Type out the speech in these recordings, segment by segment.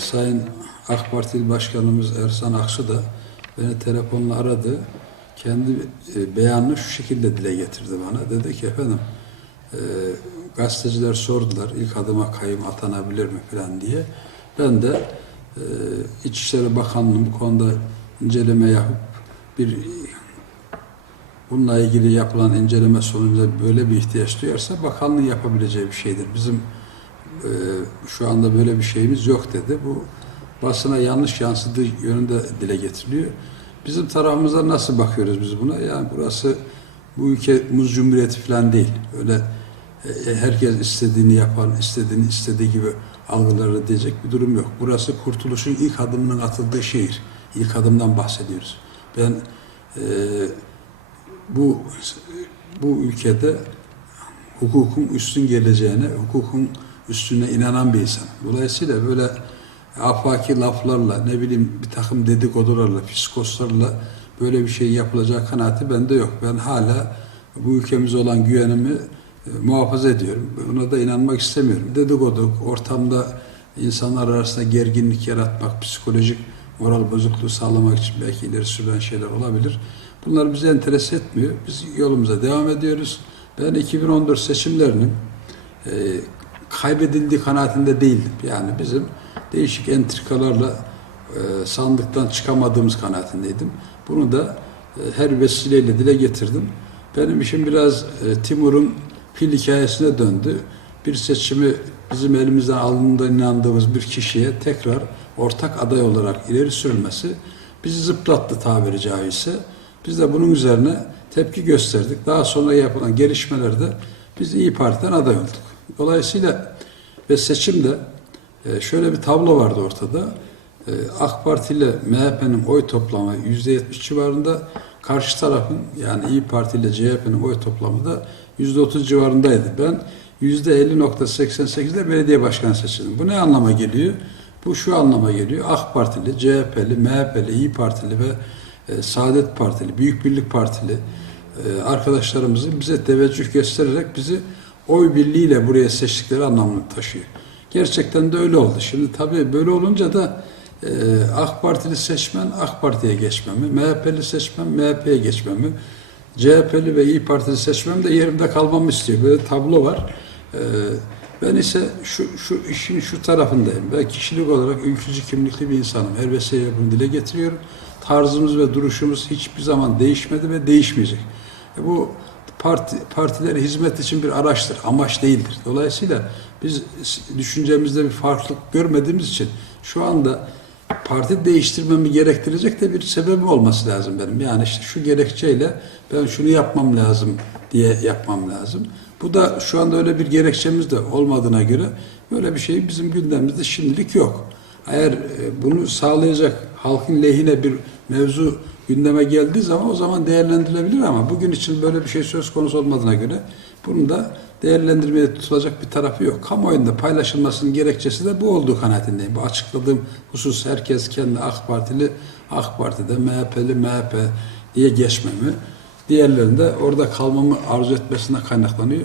Sayın AK Partili Başkanımız Ersan Aksu da beni telefonla aradı. Kendi e, beyanını şu şekilde dile getirdi bana. Dedi ki efendim e, gazeteciler sordular ilk adıma kayyum atanabilir mi falan diye. Ben de e, İçişleri Bakanlığı'nın bu konuda inceleme yapıp bir bununla ilgili yapılan inceleme sonucunda böyle bir ihtiyaç duyarsa bakanlığın yapabileceği bir şeydir. Bizim şu anda böyle bir şeyimiz yok dedi. Bu basına yanlış yansıdığı yönünde dile getiriliyor. Bizim tarafımızda nasıl bakıyoruz biz buna? Yani burası bu ülke muz cumhuriyeti falan değil. Öyle e, herkes istediğini yapan, istediğini istediği gibi algıları diyecek bir durum yok. Burası kurtuluşun ilk adımının atıldığı şehir. İlk adımdan bahsediyoruz. Ben e, bu bu ülkede hukukun üstün geleceğine, hukukun üstüne inanan bir insan. Dolayısıyla böyle afaki laflarla, ne bileyim bir takım dedikodularla, psikoslarla böyle bir şey yapılacağı kanaati bende yok. Ben hala bu ülkemize olan güvenimi e, muhafaza ediyorum. Buna da inanmak istemiyorum. Dedikodu, ortamda insanlar arasında gerginlik yaratmak, psikolojik moral bozukluğu sağlamak için belki ileri sürülen şeyler olabilir. Bunlar bizi enteres etmiyor. Biz yolumuza devam ediyoruz. Ben 2014 seçimlerinin e, kaybedildiği kanaatinde değildim. Yani bizim değişik entrikalarla e, sandıktan çıkamadığımız kanaatindeydim. Bunu da e, her vesileyle dile getirdim. Benim işim biraz e, Timur'un fil hikayesine döndü. Bir seçimi bizim elimizden alındığına inandığımız bir kişiye tekrar ortak aday olarak ileri sürülmesi bizi zıplattı tabiri caizse. Biz de bunun üzerine tepki gösterdik. Daha sonra yapılan gelişmelerde biz İyi Parti'den aday olduk. Dolayısıyla ve seçimde e, şöyle bir tablo vardı ortada. E, AK Parti ile MHP'nin oy toplamı %70 civarında, karşı tarafın yani İyi Parti ile CHP'nin oy toplamı da %30 civarındaydı. Ben %50.88'de belediye başkanı seçildim. Bu ne anlama geliyor? Bu şu anlama geliyor. AK Partili, CHP'li, MHP'li, İyi Partili ve e, Saadet Partili, Büyük Birlik Partili e, arkadaşlarımızın bize teveccüh göstererek bizi oy birliğiyle buraya seçtikleri anlamını taşıyor. Gerçekten de öyle oldu. Şimdi tabii böyle olunca da e, AK Partili seçmen AK Parti'ye geçmemi, MHP'li seçmen MHP'ye geçmemi, CHP'li ve İyi Partili seçmen de yerimde kalmamı istiyor. Böyle tablo var. E, ben ise şu, şu işin şu tarafındayım. Ben kişilik olarak ülkücü kimlikli bir insanım. Her vesileyle bunu dile getiriyorum. Tarzımız ve duruşumuz hiçbir zaman değişmedi ve değişmeyecek. E bu parti, partileri hizmet için bir araçtır, amaç değildir. Dolayısıyla biz düşüncemizde bir farklılık görmediğimiz için şu anda parti değiştirmemi gerektirecek de bir sebebi olması lazım benim. Yani işte şu gerekçeyle ben şunu yapmam lazım diye yapmam lazım. Bu da şu anda öyle bir gerekçemiz de olmadığına göre böyle bir şey bizim gündemimizde şimdilik yok. Eğer e, bunu sağlayacak halkın lehine bir mevzu gündeme geldiği zaman o zaman değerlendirilebilir ama bugün için böyle bir şey söz konusu olmadığına göre bunun da değerlendirmeye tutulacak bir tarafı yok. Kamuoyunda paylaşılmasının gerekçesi de bu olduğu kanaatindeyim. Bu açıkladığım husus herkes kendi AK Partili, AK Parti'de, MHP'li, MHP diye geçmemi, diğerlerinde orada kalmamı arzu etmesinden kaynaklanıyor.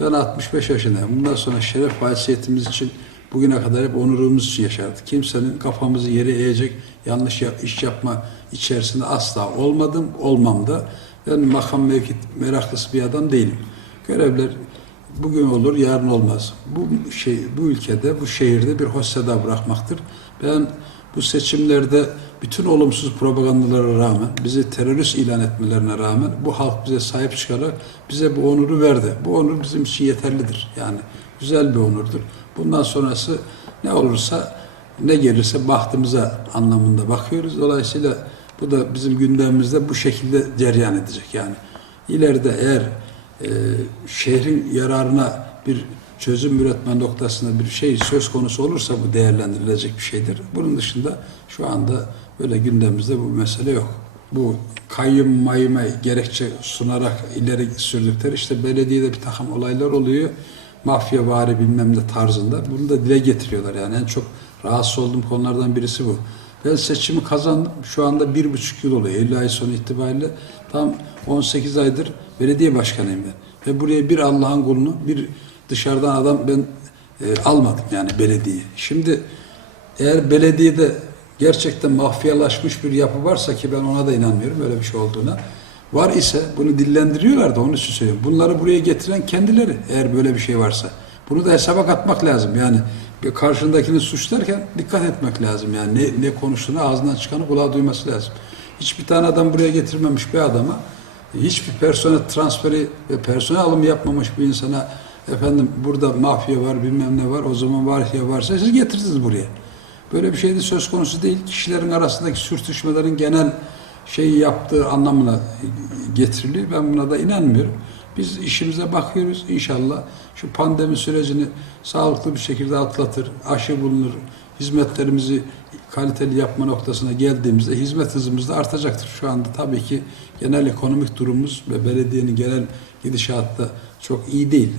Ben 65 yaşındayım. Bundan sonra şeref haysiyetimiz için bugüne kadar hep onurumuz için yaşadık. Kimsenin kafamızı yere eğecek yanlış iş yapma içerisinde asla olmadım, olmam da. Ben makam mevki meraklısı bir adam değilim. Görevler bugün olur, yarın olmaz. Bu şey, bu ülkede, bu şehirde bir hosseda bırakmaktır. Ben bu seçimlerde bütün olumsuz propagandalara rağmen, bizi terörist ilan etmelerine rağmen bu halk bize sahip çıkarak bize bu onuru verdi. Bu onur bizim için yeterlidir. Yani güzel bir onurdur. Bundan sonrası ne olursa, ne gelirse bahtımıza anlamında bakıyoruz. Dolayısıyla bu da bizim gündemimizde bu şekilde cereyan edecek. Yani ileride eğer e, şehrin yararına bir çözüm üretme noktasında bir şey söz konusu olursa bu değerlendirilecek bir şeydir. Bunun dışında şu anda böyle gündemimizde bu mesele yok. Bu kayyum mayıma gerekçe sunarak ileri sürdükleri işte belediyede bir takım olaylar oluyor. Mafya vari bilmem ne tarzında. Bunu da dile getiriyorlar yani en çok rahatsız olduğum konulardan birisi bu. Ben seçimi kazandım. Şu anda bir buçuk yıl oluyor. 50 ay sonu itibariyle tam 18 aydır belediye başkanıyım ben. Ve buraya bir Allah'ın kulunu, bir dışarıdan adam ben e, almadım yani belediye. Şimdi eğer belediyede gerçekten mafyalaşmış bir yapı varsa ki ben ona da inanmıyorum öyle bir şey olduğuna. Var ise bunu dillendiriyorlar da onun için. Bunları buraya getiren kendileri eğer böyle bir şey varsa. Bunu da hesaba katmak lazım. Yani bir karşındakini suçlarken dikkat etmek lazım. Yani ne, ne konuştuğunu ağzından çıkanı kulağa duyması lazım. Hiçbir tane adam buraya getirmemiş bir adama hiçbir personel transferi ve personel alımı yapmamış bir insana efendim burada mafya var bilmem ne var o zaman var ya varsa siz getirdiniz buraya. Böyle bir şey de söz konusu değil. Kişilerin arasındaki sürtüşmelerin genel şeyi yaptığı anlamına getiriliyor. Ben buna da inanmıyorum. Biz işimize bakıyoruz. İnşallah şu pandemi sürecini sağlıklı bir şekilde atlatır, aşı bulunur, hizmetlerimizi kaliteli yapma noktasına geldiğimizde hizmet hızımız da artacaktır. Şu anda tabii ki genel ekonomik durumumuz ve belediyenin genel gidişatı çok iyi değil.